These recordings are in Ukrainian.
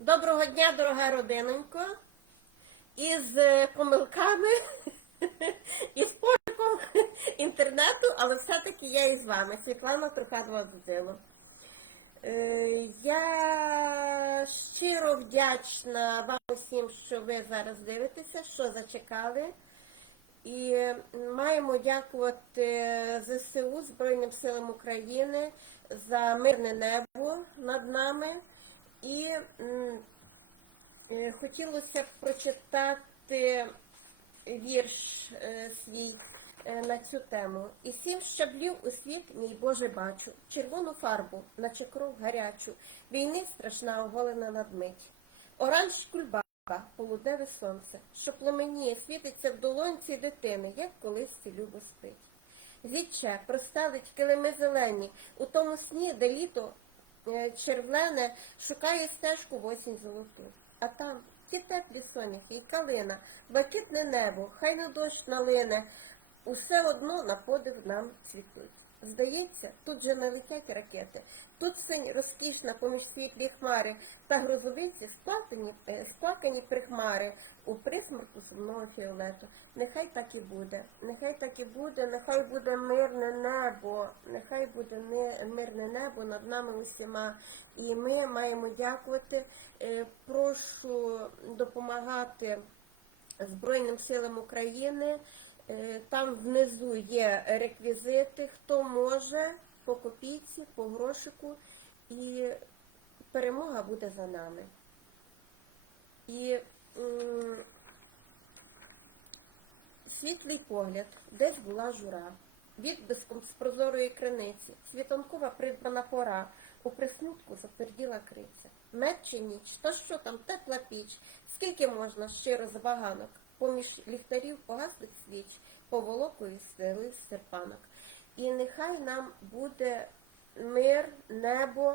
Доброго дня, дорога родинонько. Із е, помилками, із пошуком інтернету, але все-таки я із вами, Світлана Трухадова Зузило. Е, Я щиро вдячна вам усім, що ви зараз дивитеся, що зачекали. І маємо дякувати ЗСУ Збройним силам України за мирне небо над нами. І е, хотілося б прочитати вірш е, свій е, на цю тему. І сім щаблів у світ, мій Боже, бачу, червону фарбу, наче кров гарячу, війни страшна оголена надмить. Оранж кульбаба, полудеве сонце, що пламеніє, світиться в долонці дитини, як колись ці любо спить. Зіче, простелить килими зелені, у тому сні, де літо червлене, шукає стежку в осінь золоту. А там ті теплі соняхи і калина, блакитне небо, хай на дощ налине, усе одно на подив нам цвітуть. Здається, тут же не летять ракети, тут синь розкішна поміж світлі хмари, та грозовиці сплакані, е, сплакані прихмари у присмерку сумного фіолету. Нехай так і буде, нехай так і буде, нехай буде мирне небо, нехай буде не- мирне небо над нами усіма. І ми маємо дякувати. Е, Прошу допомагати Збройним силам України. Е, Там внизу є реквізити, хто може по копійці, по грошику, і перемога буде за нами. І світлий погляд, десь була жура, відблиском з прозорої криниці, світанкова придбана пора, у приснутку заперділа криця. Мед чи ніч, та що там, тепла піч, скільки можна? Щиро забаганок, поміж ліхтарів погаслих свіч, поволокою стели серпанок. І нехай нам буде мир, небо,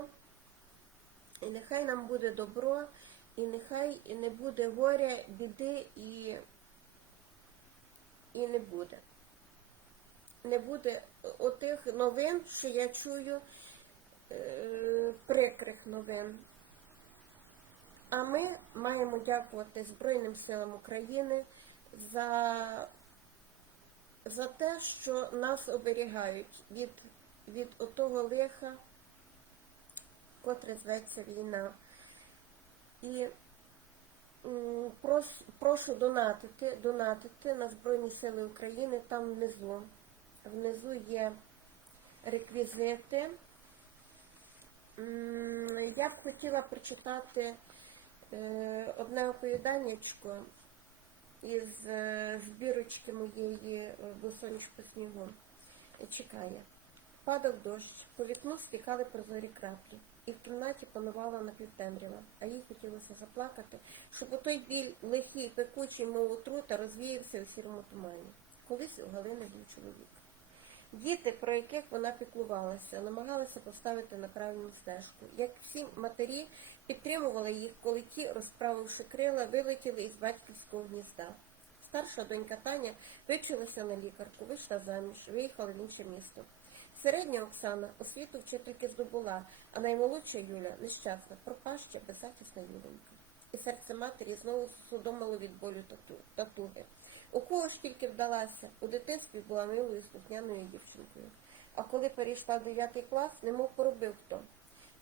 і нехай нам буде добро, і нехай не буде горя, біди і, і не буде. Не буде отих новин, що я чую, е, прикрих новин. А ми маємо дякувати Збройним силам України за, за те, що нас оберігають від, від отого лиха, котре зветься війна. І прос- прошу донатити, донатити на Збройні Сили України там внизу. Внизу є реквізити. Я б хотіла прочитати одне оповіданнячко із е, збірочки моєї е, «Босоніж по снігу. Чекає. Падав дощ, по вікну стікали прозорі краплі, і в кімнаті панувала напівтемрява, а їй хотілося заплакати, щоб отой біль лихий, пекучий, мов отрута, розвіявся у сірому тумані. Колись у Галини був чоловік. Діти, про яких вона піклувалася, намагалися поставити на правильну стежку. Як всі матері підтримували їх, коли ті, розправивши крила, вилетіли із батьківського гнізда. Старша донька Таня вивчилася на лікарку, вийшла заміж, виїхала в інше місто. Середня Оксана освіту вчительки здобула, а наймолодша Юля нещасна, пропаща, беззахисна Юленька. І серце матері знову судомило від болю татуги. У кого ж тільки вдалася, у дитинстві була милою слухняною дівчинкою. А коли перейшла 9 клас, немов поробив хто.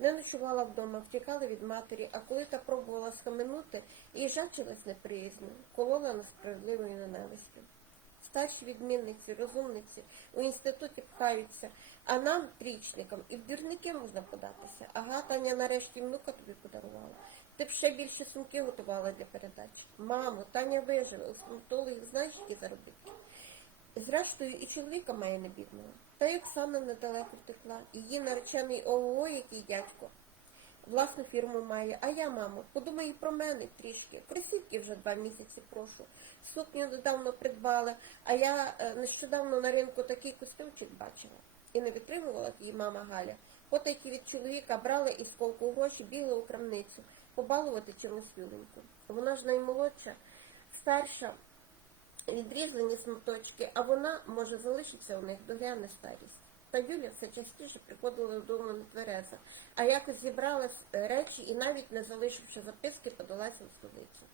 Не ночувала вдома, втікала від матері, а коли та пробувала схаменути, їй жачилась неприязню, колола несправедливою ненавистю. Старші відмінниці, розумниці у інституті пхаються, а нам, трічникам, і в двірники можна податися. Ага, Таня нарешті внука тобі подарувала. Ти б ще більше сумки готувала для передачі. Мамо, Таня вижила, у стоматологів знаєш, які заробітки. Зрештою, і чоловіка має не бідного. Та й Оксана недалеко втекла. Її наречений ООО, який дядько. Власну фірму має. А я, мамо, подумай і про мене трішки. Кросівки вже два місяці прошу. Сукню недавно придбали, а я е, нещодавно на ринку такий костюмчик бачила. І не витримувала її мама Галя. Потайки від чоловіка брала із колку гроші, бігла у крамницю, побалувати чимось Юленьку. Вона ж наймолодша, старша, відрізані сматочки, а вона може залишиться у них догляне старість. Та Юля все частіше приходила додому нетвереза, а якось зібрала речі і навіть не залишивши записки, подалася в столицю.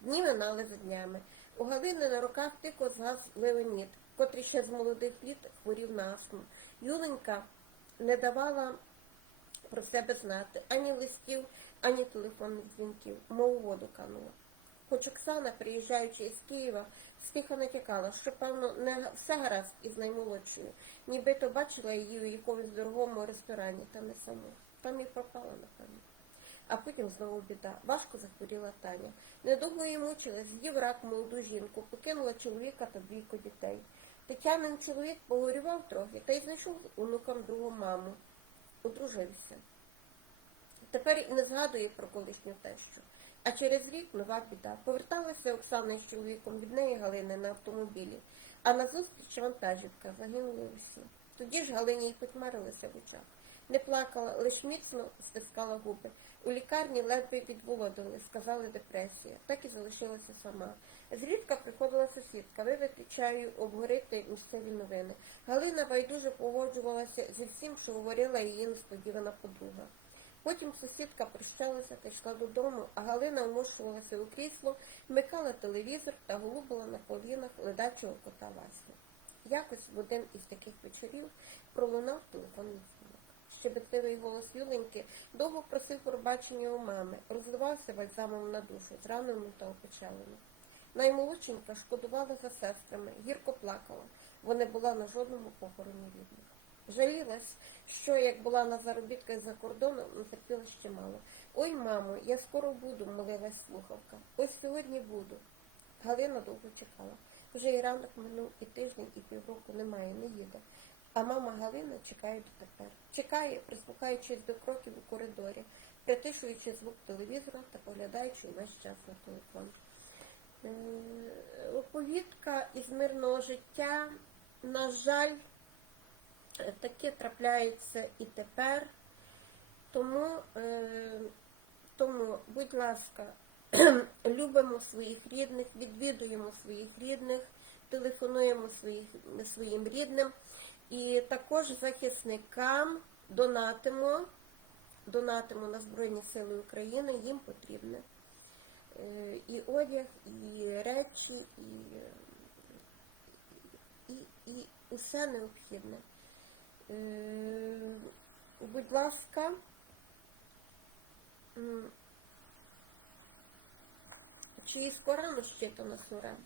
Дні минали за днями. У Галини на руках тико згас Леонід, котрий ще з молодих літ хворів на астму. Юленька не давала про себе знати ані листів, ані телефонних дзвінків, мов воду канула. Хоч Оксана, приїжджаючи із Києва, стиха натякала, що, певно, не все гаразд із наймолодшою, нібито бачила її у якомусь дорогому ресторані, та не саму. Там і пропала, напевно. А потім знову біда. Важко захворіла Таня. Недовго її мучила, з'їв рак молоду жінку, покинула чоловіка та двійко дітей. Тетянин чоловік погорював трохи та й знайшов онукам другу маму. Одружився. Тепер і не згадує про колишню тещу. А через рік нова біда. Поверталася Оксана із чоловіком від неї Галини на автомобілі, а назустріч вантажівка загинули усі. Тоді ж Галині й потьмарилися в очах. Не плакала, лиш міцно стискала губи. У лікарні ледве відволодили, сказали депресія. Так і залишилася сама. Зрідка приходила сусідка, вивити чаю, обговорити місцеві новини. Галина байдуже погоджувалася зі всім, що говорила її несподівана подруга. Потім сусідка прощалася та йшла додому, а Галина вмощувалася у крісло, вмикала телевізор та голубила на колінах ледачого кота Ваську. Якось в один із таких вечорів пролунав телефонний дзвінок. Щебетливий голос Юленьки довго просив пробачення у мами, розливався бальзамом на душу, зраненим та опечаленим. Наймолодшенька шкодувала за сестрами, гірко плакала, бо не була на жодному похороні рідних. Жалілась, що як була на заробітках за кордоном, натерпіла ще мало. Ой, мамо, я скоро буду, молилась слухавка. Ось сьогодні буду. Галина довго чекала. Вже і ранок минув, і тиждень, і півроку немає, не їде. А мама Галина чекає дотепер. Чекає, прислухаючись до кроків у коридорі, притишуючи звук телевізора та поглядаючи увесь час на телефон. Е, Оповідка із мирного життя, на жаль, таке трапляється і тепер. Тому, е, тому будь ласка, любимо своїх рідних, відвідуємо своїх рідних, телефонуємо своїх, своїм рідним. І також захисникам донатимо, донатимо на Збройні Сили України, їм потрібне е, і одяг, і речі, і, і, і усе необхідне. Е, Будь ласка, чи скорано щитана сура?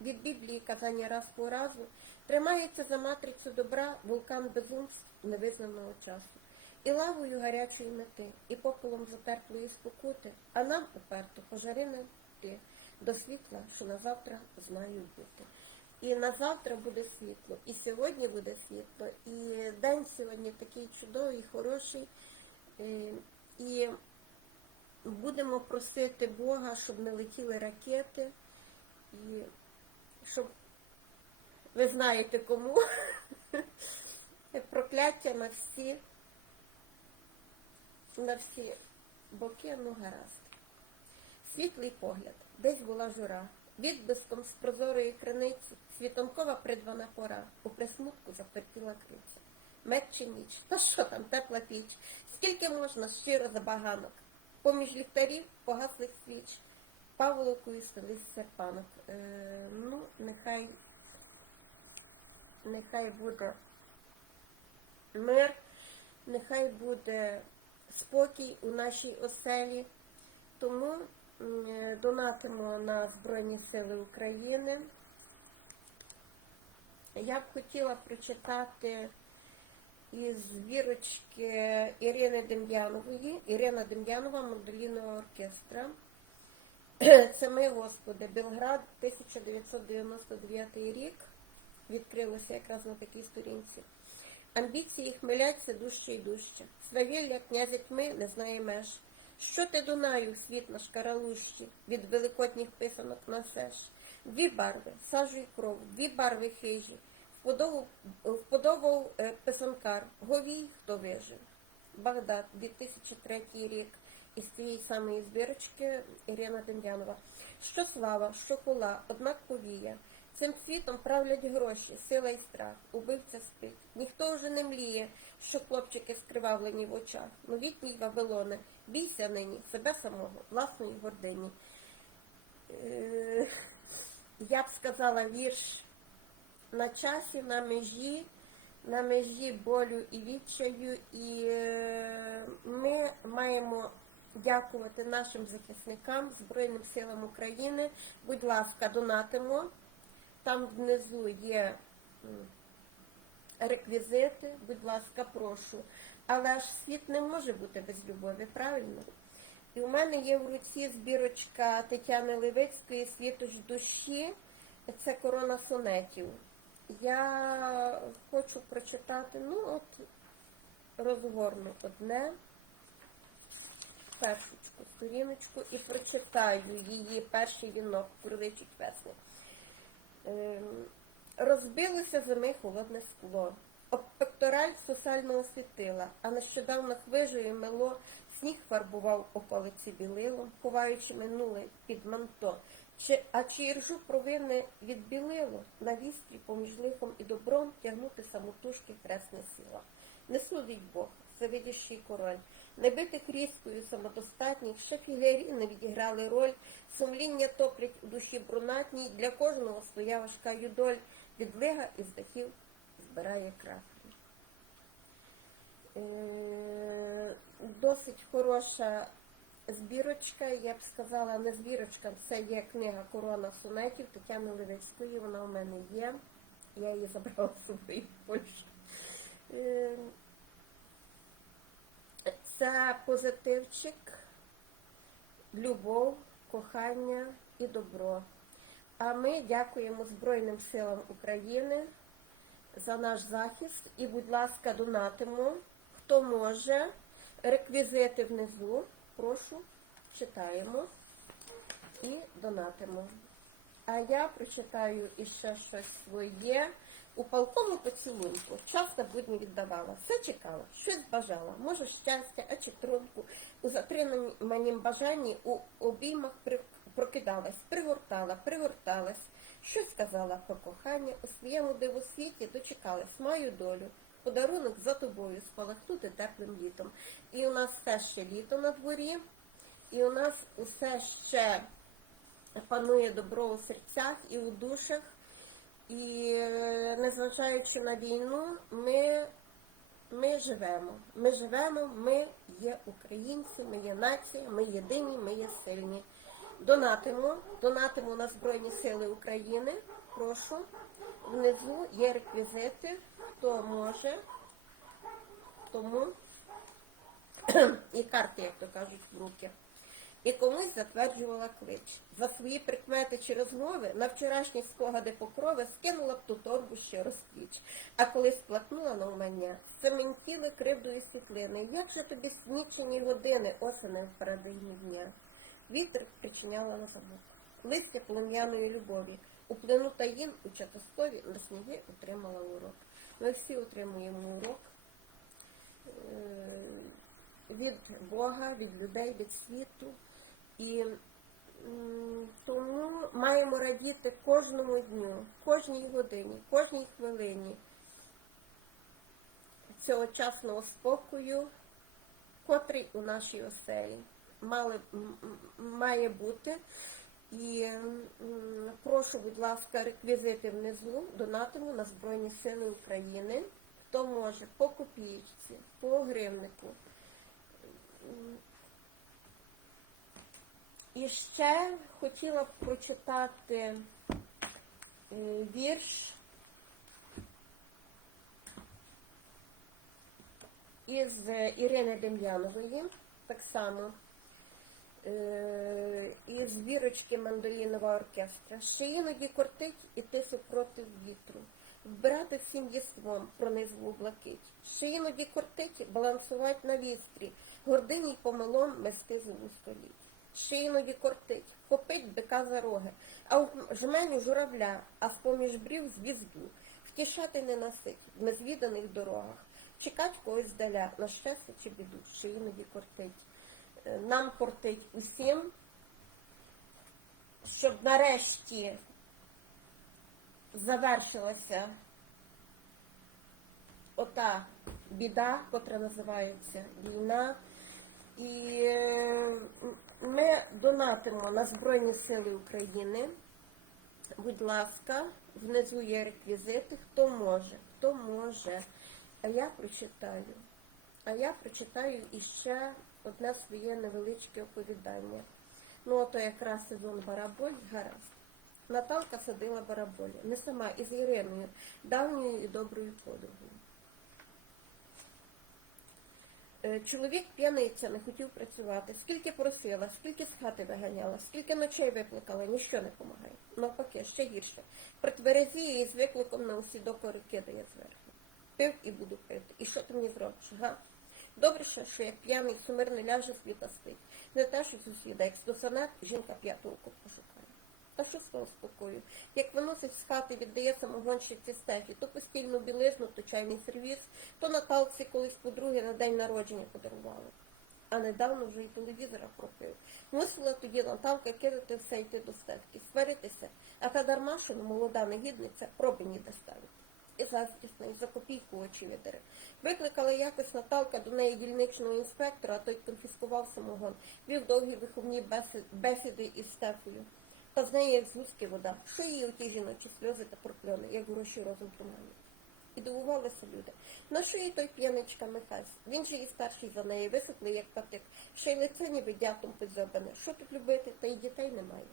Від Біблії казання раз по разу тримається за матрицю добра вулкан безумств невизнаного часу, і лавою гарячої мети, і попелом затерплої спокути, а нам уперто пожари не йти до світла, що на завтра знаю бути. І на завтра буде світло, і сьогодні буде світло, і день сьогодні такий чудовий, хороший. е, І будемо просити Бога, щоб не летіли ракети, і щоб ви знаєте кому. Прокляття на всі, на всі боки, ну гаразд. Світлий погляд, десь була жура. Відблиском з прозорої криниці, світанкова придвана пора, у присмутку запертіла криця. Мед чи ніч, та що там, тепла піч, скільки можна щиро забаганок. Поміж ліхтарів погаслих свіч, паволокою стелись серпанок. Е, ну, нехай, нехай буде мир, нехай буде спокій у нашій оселі. Тому е, донатимо на Збройні Сили України. Я б хотіла прочитати із збірочки Ірини Дем'янової. Ірина Дем'янова, Магдаліного оркестра. Це ми, Господи, Белград, 1999 рік. Відкрилося якраз на такій сторінці. Амбіції хмеляться дужче й дужче. Свавілля князя тьми не знає меж. Що ти Дунаю, світ наш каралущі, від великотніх писанок насеш? Дві барви, сажу й кров, дві барви хижі, вподобав, е, писанкар, говій, хто вижив. Багдад, 2003 рік. Із цієї самої збірочки Ірина Дем'янова. Що слава, що хула, однак повія. Цим світом правлять гроші, сила і страх, убивця спить. Ніхто вже не мліє, що хлопчики скривавлені в очах. Новітній Вавилоне, бійся нині себе самого, власної гордині. Я б сказала вірш на часі, на межі, на межі болю і відчаю, і е, ми маємо дякувати нашим захисникам, Збройним силам України. Будь ласка, донатимо. Там внизу є реквізити, будь ласка, прошу. Але ж світ не може бути без любові, правильно? І у мене є в руці збірочка Тетяни Левицької Світу ж душі. Це корона сонетів. Я хочу прочитати, ну от розгорну одне першечку, сторіночку і прочитаю її перший вінок, приличить весни. Ем, Розбилося зими холодне скло. Об пектораль сусального світила, а нещодавно хвижею мело, сніг фарбував околиці білилом, ховаючи минуле під манто. Чи, а чи іржу провини відбілило, на вістрі поміж лихом і добром тягнути самотужки хресне сила. Не судить Бог, завидящий король, не битих різкою самодостатніх, ще фігарі не відіграли роль, сумління топлять у душі брунатній, для кожного своя важка юдоль, відлига із дахів збирає краплі. Е, Досить хороша збірочка, я б сказала, не збірочка, це є книга Корона сонетів Тетяни Левицької, вона у мене є. Я її забрала з собою в Польщу. Це позитивчик, любов, кохання і добро. А ми дякуємо Збройним силам України за наш захист і, будь ласка, донатимо. Хто може, реквізити внизу, прошу, читаємо і донатимо. А я прочитаю іще щось своє. У палкому поцілунку часто будні віддавала, все чекала, щось бажала, може щастя, а чи тронку. У затриманім бажанні у обіймах прокидалась, пригортала, пригорталась, щось сказала про кохання, у своєму дивосвіті дочекалась, маю долю. Подарунок за тобою спалахнути теплим літом. І у нас все ще літо на дворі, і у нас усе ще панує добро у серцях і у душах. І е, незважаючи на війну, ми, ми живемо. Ми живемо, ми є українці, ми є нація, ми єдині, ми є сильні. Донатимо, донатимо на Збройні Сили України. Прошу. Внизу є реквізити, хто може, тому і карти, як то кажуть, в руки. І комусь затверджувала клич. За свої прикмети чи розмови на вчорашні спогади покрови скинула б ту торбу ще розквіч. А коли сплакнула на умання, сементіли кривдою світлини. Як же тобі снічені години осени в парадигмі дня? Вітер причиняла на замок. Листя полум'яної любові. У плену таїн у Чатоскові на сніги отримала урок. Ми всі отримуємо урок е, від Бога, від людей, від світу. І тому маємо радіти кожному дню, кожній годині, кожній хвилині цього часного спокою, котрий у нашій оселі мали, має бути. І прошу, будь ласка, реквізити внизу, донатимо на Збройні Сили України. Хто може по копієчці, по гривнику. І ще хотіла б прочитати е, вірш із е, Ірини Дем'янової, так само е, із збірочки мандолінова оркестра. Ще іноді кортить іти супротив вітру, вбирати всім єством пронизливу блакить. Ще іноді кортить балансувати на вістрі, гордині помилом мести зову століть. Ще іноді кортить, хопить бика за роги, а в жменю журавля, а з поміж брів звізду, втішати не насить в незвіданих дорогах, чекать когось здаля, на щастя чи біду, ще іноді кортить. Нам кортить усім, щоб нарешті завершилася ота біда, котра називається війна. І ми донатимо на Збройні Сили України. Будь ласка, внизу є реквізити. Хто може, хто може. А я прочитаю. А я прочитаю іще одне своє невеличке оповідання. Ну, ото якраз сезон бараболь, гаразд. Наталка садила бараболі. Не сама, із Іриною, давньою і доброю подругою. Е, Чоловік п'яниця не хотів працювати. Скільки просила, скільки з хати виганяла, скільки ночей викликала, ніщо не допомагає. Навпаки, ще гірше. При тверезі і з викликом на усі докори кидає зверху. Пив і буду пити. І що ти мені зробиш? Га? Добре, що, що як п'яний сумирний ляже світа спить. Не те, що сусіда, як стосана, жінка п'ятого пошукає. Та що з того спокою? Як виносить з хати, віддає самогонщиці Стефі, то постільну білизну, то чайний сервіс, то Наталці колись подруги на день народження подарували. А недавно вже й телевізора пропив. Мусила тоді Наталка кидати все йти до стежки, сваритися, а та дарма, що молода негідниця, проби ніде ставить. І заздрісна, за копійку очі видере. Викликала якось Наталка до неї дільничного інспектора, а той конфіскував самогон, вів довгі виховні бесіди із Стефою. Та з неї як з гуски вода. Що їй оті жіночі сльози та прокльони, як гроші розум туманять. І дивувалися люди. На що їй той п'яничка Михась? Він же і старший за неї, висохлий, як патик. Ще й лице ніби дятом підзобане. Що тут любити, та й дітей немає.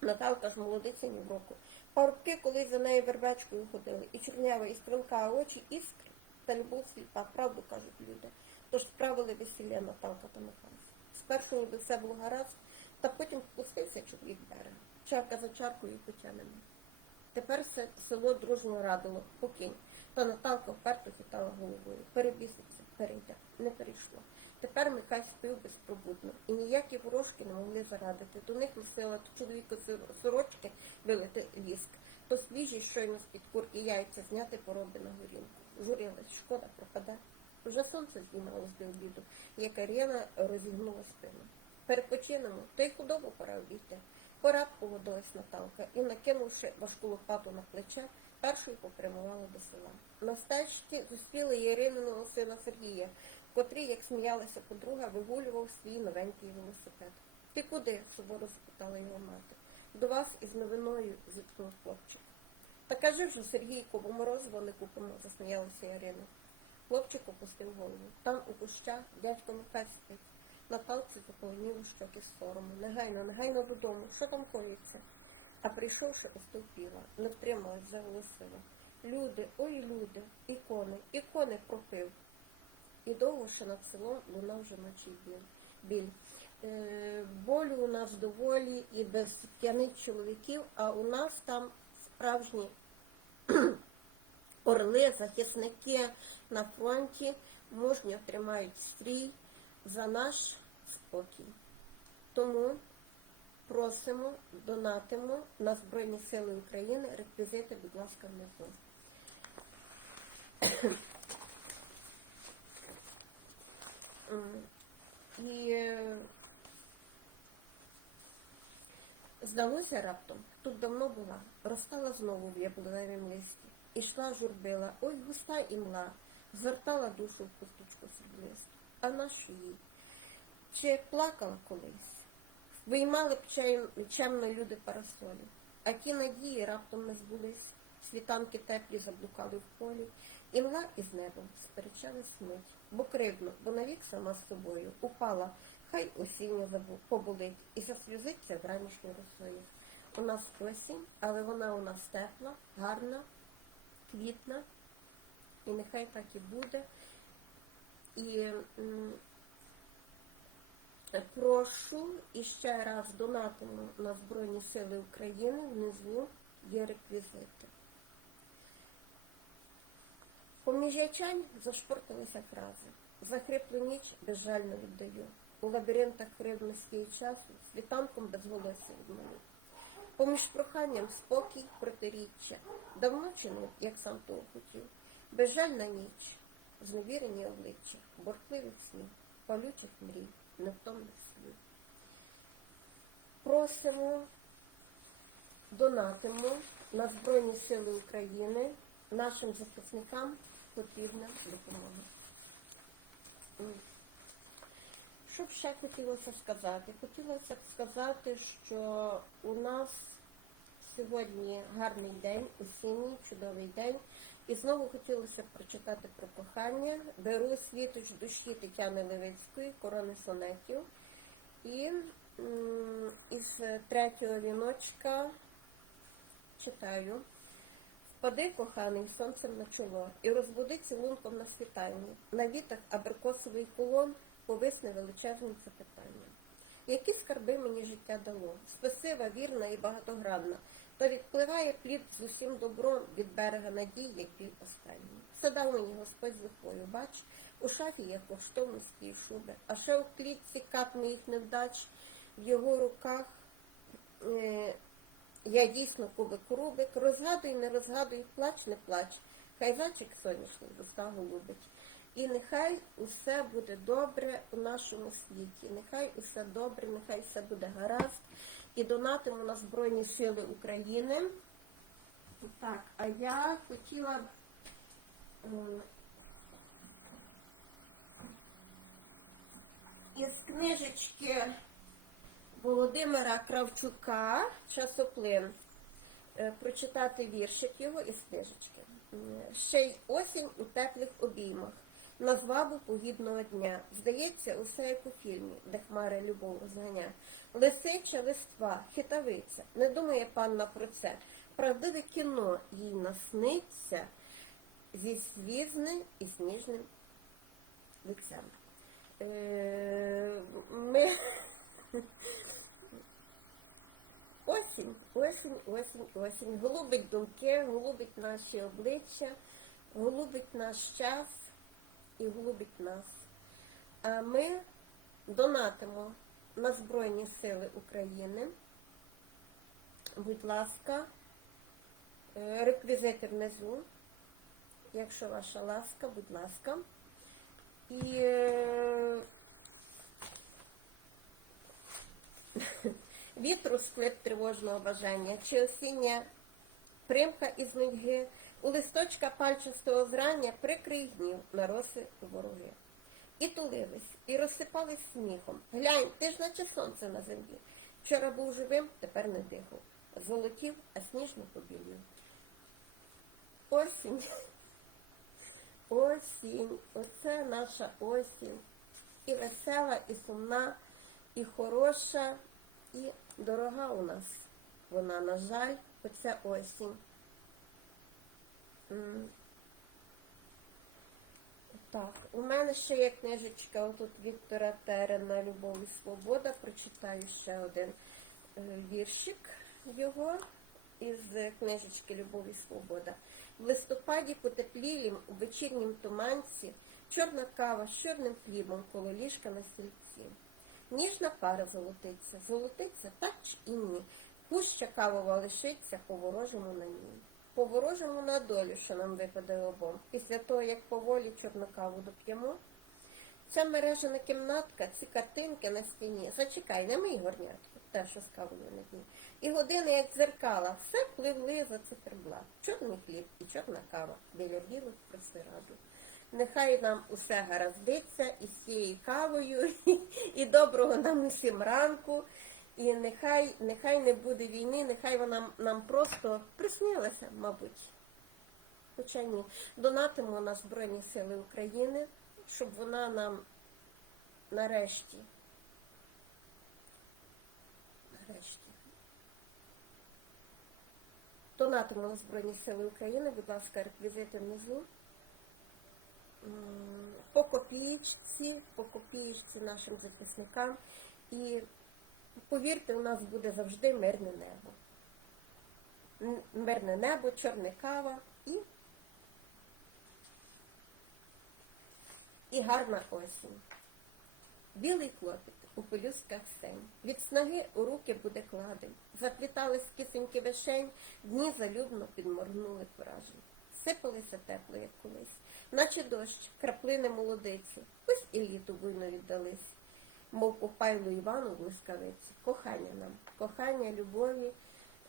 Наталка ж молодиця ні в року. Парубки колись за нею вербечкою ходили, і чорнява, і струнка, а очі іскри, та любов сліпа, правду кажуть люди. Тож справили весілля Наталка та Михась. Спершу ніби все було гаразд, та потім спустився чоловік берега. Чарка за чаркою потянемо. Тепер все село дружно радило, покинь. Та Наталка вперто хитала головою. Перебіситься, перейде, не перейшло. Тепер Михай спив безпробудно, і ніякі ворожки не могли зарадити. До них носила то чоловіку сорочки вилити віск, то свіжі щойно з-під курки яйця зняти пороби на горілку. Журилась, шкода пропаде. Вже сонце знімалось до обіду, як Аріна розігнула спину. Перепочинемо, то й худобу пора обійти. Пора погодилась Наталка і, накинувши важку лопату на плече, першою попрямувала до села. На стежці зустріли Ярининого сина Сергія, котрий, як сміялася подруга, вигулював свій новенький велосипед. Ти куди? суворо спитала його мати. До вас із новиною зіткнув хлопчик. Та кажи вже, Сергійко, бо морозиво не купимо, засміялася Ярина. Хлопчик опустив голову. Там у кущах дядько Михай. На палці заповніло щоки сорому. Негайно, негайно додому. Що там коїться? А прийшовши, остовпіла, не втрималась, заголосила. Люди, ой, люди, ікони, ікони пропив. І довго ще над селом лунав жіночий біль. Е, болю у нас доволі і без п'яних чоловіків, а у нас там справжні орли, захисники на фронті мужньо тримають стрій за наш спокій. Тому просимо, донатимо на Збройні Сили України. Реквізити, будь ласка, внизу. І е, здалося раптом, тут давно була, ростала знову в яблуневім листі. Ішла журбила, ой, густа імла, звертала душу в пусточку сріблисту. А на що їй? Чи плакала колись? Виймали б чемно люди парасолі, а ті надії раптом не збулись. Світанки теплі заблукали в полі, і мла із небом сперечали смить, бо кривдно, бо навік сама з собою упала, хай осіння поболить і заслюзиться вранішньою росою. У нас осінь, але вона у нас тепла, гарна, квітна, і нехай так і буде. І прошу і ще раз донатимо на Збройні Сили України. Внизу є реквізити. Поміж ячань зашпортилися фрази. Захриплу ніч безжально віддаю. У лабіринтах кривності і часу світанком безголосся відмовив. Поміж проханням спокій, протиріччя, давно чинив, як сам того хотів. Безжальна ніч, зневірені обличчя, борхливих слів, палючих мрій, невтомних слів. Просимо донатимо на Збройні Сили України. Нашим захисникам потрібна допомога. Що б ще хотілося сказати? Хотілося б сказати, що у нас сьогодні гарний день, осінній, чудовий день. І знову хотілося б прочитати про кохання. Беру світоч душі Тетяни Левицької, корони сонетів. І із третього віночка читаю. Впади, коханий, сонцем на чоло, і розбуди цілунком на світанні. На вітах абрикосовий колон повисне величезним запитанням. Які скарби мені життя дало? Спасива, вірна і багатогранна, то відпливає плід з усім добром від берега надій, як біль останній. Все мені Господь з лихвою, бач, у шафі є коштовності і шуби, а ще у клітці кап моїх невдач, в його руках е, я дійсно кубик рубик, розгадуй, не розгадуй, плач, не плач, хай зайчик сонячний дуста голубить. І нехай усе буде добре у нашому світі, нехай усе добре, нехай все буде гаразд. І донатимо на Збройні Сили України. Так, а я хотіла із книжечки Володимира Кравчука Часоплин е, прочитати віршик його із книжечки. Ще й осінь у теплих обіймах. На звабу погідного дня. Здається, усе як у фільмі, де хмари любов розганя. Лисича листва, хитавиця. Не думає панна про це. Правдиве кіно їй насниться зі свізним і сніжним лицем. Е, Ми... Осінь, осінь, осінь, осінь. Голубить думки, голубить наші обличчя, голубить наш час і голубить нас. А ми донатимо на Збройні Сили України. Будь ласка, е, реквізити внизу. Якщо ваша ласка, будь ласка. І е, вітру склеп тривожного бажання, чи осіння примка із нудьги, у листочка пальчастого зрання прикрий гнів на роси вороги. І тулились, і розсипались сміхом. Глянь, ти ж наче сонце на землі. Вчора був живим, тепер не дихав. Золотів, а сніжно побілів. Осінь. Осінь. Оце наша осінь. І весела, і сумна, і хороша, і дорога у нас. Вона, на жаль, оце осінь. Так, у мене ще є книжечка отут Віктора Терена Любов і Свобода. Прочитаю ще один е, віршик його із книжечки Любов і Свобода. В листопаді потеплілім у вечірнім туманці чорна кава з чорним хлібом коло ліжка на стільці. Ніжна пара золотиться, золотиться так чи і ні. Пуща кавова лишиться по-ворожому на ній. По-ворожому на долю, що нам випаде обом. Після того, як поволі чорну каву доп'ємо. Ця мережена кімнатка, ці картинки на стіні. Зачекай, не мий горнятку, те, що з кавою на дні. І години, як дзеркала, все пливли за циферблат. Чорний хліб і чорна кава біля білих просираду. Нехай нам усе гараздиться із цією кавою, і доброго нам усім ранку. І нехай, нехай не буде війни, нехай вона нам просто приснилася, мабуть. Хоча ні. Донатимо на Збройні Сили України, щоб вона нам нарешті. Нарешті. Донатимо на Збройні Сили України, будь ласка, реквізити внизу. По копієчці, по копієчці нашим захисникам. І повірте, у нас буде завжди мирне небо. Мирне небо, чорна кава і, і гарна осінь. Білий клопіт у пелюстках сень. Від снаги у руки буде кладень. Заплітали з вишень, дні залюбно підморгнули поражень. Сипалися тепло, як колись, наче дощ, краплини молодиці. Ось і літо буйно віддались мов по Івану блискавиці. Кохання нам, кохання, любові,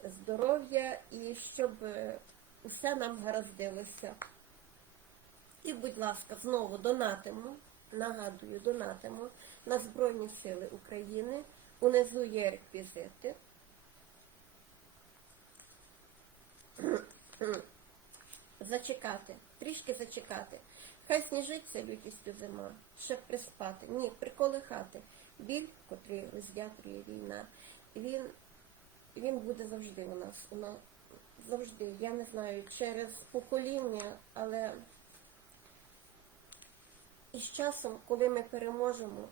здоров'я і щоб е, усе нам гараздилося. І, будь ласка, знову донатимо, нагадую, донатимо на Збройні Сили України. Унизу є реквізити. Зачекати, трішки зачекати. Хай сніжиться лютістю зима, щоб приспати. Ні, приколихати. Біль, котрий роздятрює війна, він, він буде завжди у нас. У нас завжди, я не знаю, через покоління, але і з часом, коли ми переможемо,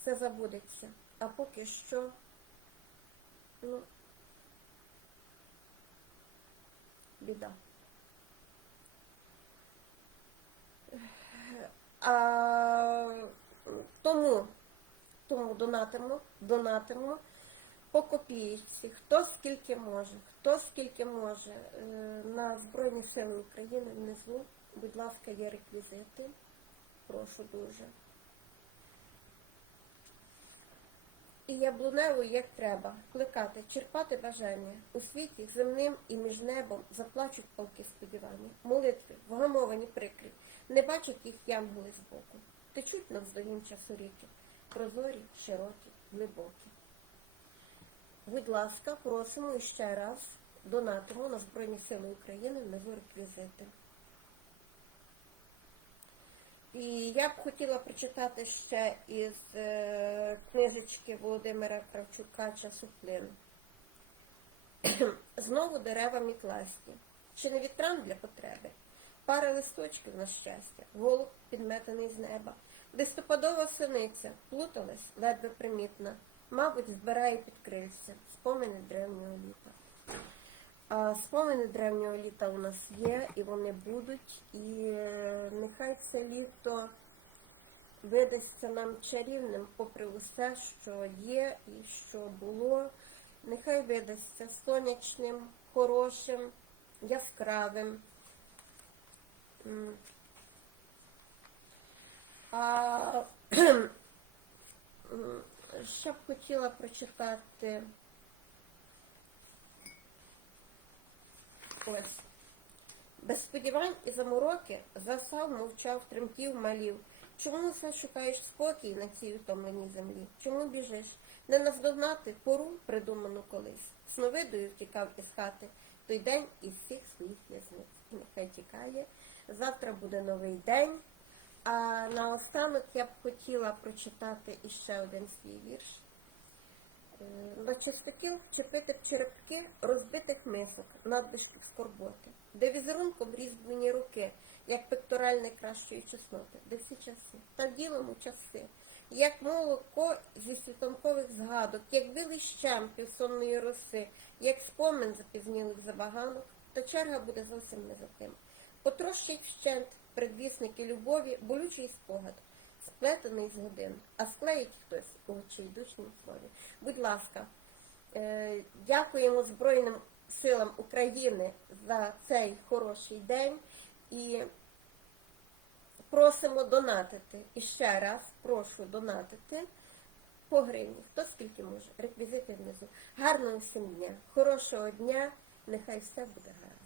все забудеться. А поки що, ну, біда. А, тому, тому донатимо, донатимо по копійці, хто скільки може, хто скільки може. Е, На Збройні Сили України внизу, будь ласка, є реквізити. Прошу дуже. І яблуневу, як треба, кликати, черпати бажання у світі земним і між небом заплачуть полки сподівання, молитви, вгамовані прикрі, не бачать їх янголи збоку, течуть навздогін часу ріки, прозорі, широкі, глибокі. Будь ласка, просимо іще раз донатимо на Збройні Сили України внизу реквізити. І я б хотіла прочитати ще із е, книжечки Володимира Кравчука Часоплин. Знову дерева мікласті. Чи не вітран для потреби? Пара листочків на щастя, голуб підметений з неба. Листопадова синиця плуталась, ледве примітна, мабуть, збирає під крильця спомини древнього літа. А спомини древнього літа у нас є, і вони будуть. І е, нехай це літо видасться нам чарівним, попри усе, що є і що було. Нехай видасться сонячним, хорошим, яскравим. Ще б хотіла прочитати. Ось. Без сподівань і замороки засав, мовчав, тремтів, малів. Чому все шукаєш спокій на цій утомленій землі? Чому біжиш? Не наздогнати пору, придуману колись. Сновидою втікав із хати той день із всіх своїх в'язниць. І нехай тікає. Завтра буде новий день. А наостанок я б хотіла прочитати іще один свій вірш. Е, На чистотів вчепити в черепки розбитих мисок, надвишків скорботи, де візерунком різьблені руки, як пектораль найкращої чесноти, де всі часи, та ділимо часи, як молоко зі світанкових згадок, як білий щам півсонної роси, як спомин запізнілих забаганок, та черга буде зовсім не за тим. Потрощать вщент предвісники любові, болючий спогад сплетений з годин, а склеїть хтось у очейдушнім слові. Будь ласка, е, дякуємо Збройним силам України за цей хороший день і просимо донатити. І ще раз прошу донатити по гривні. Хто скільки може? Реквізити внизу. Гарного всім дня, хорошого дня, нехай все буде гаразд.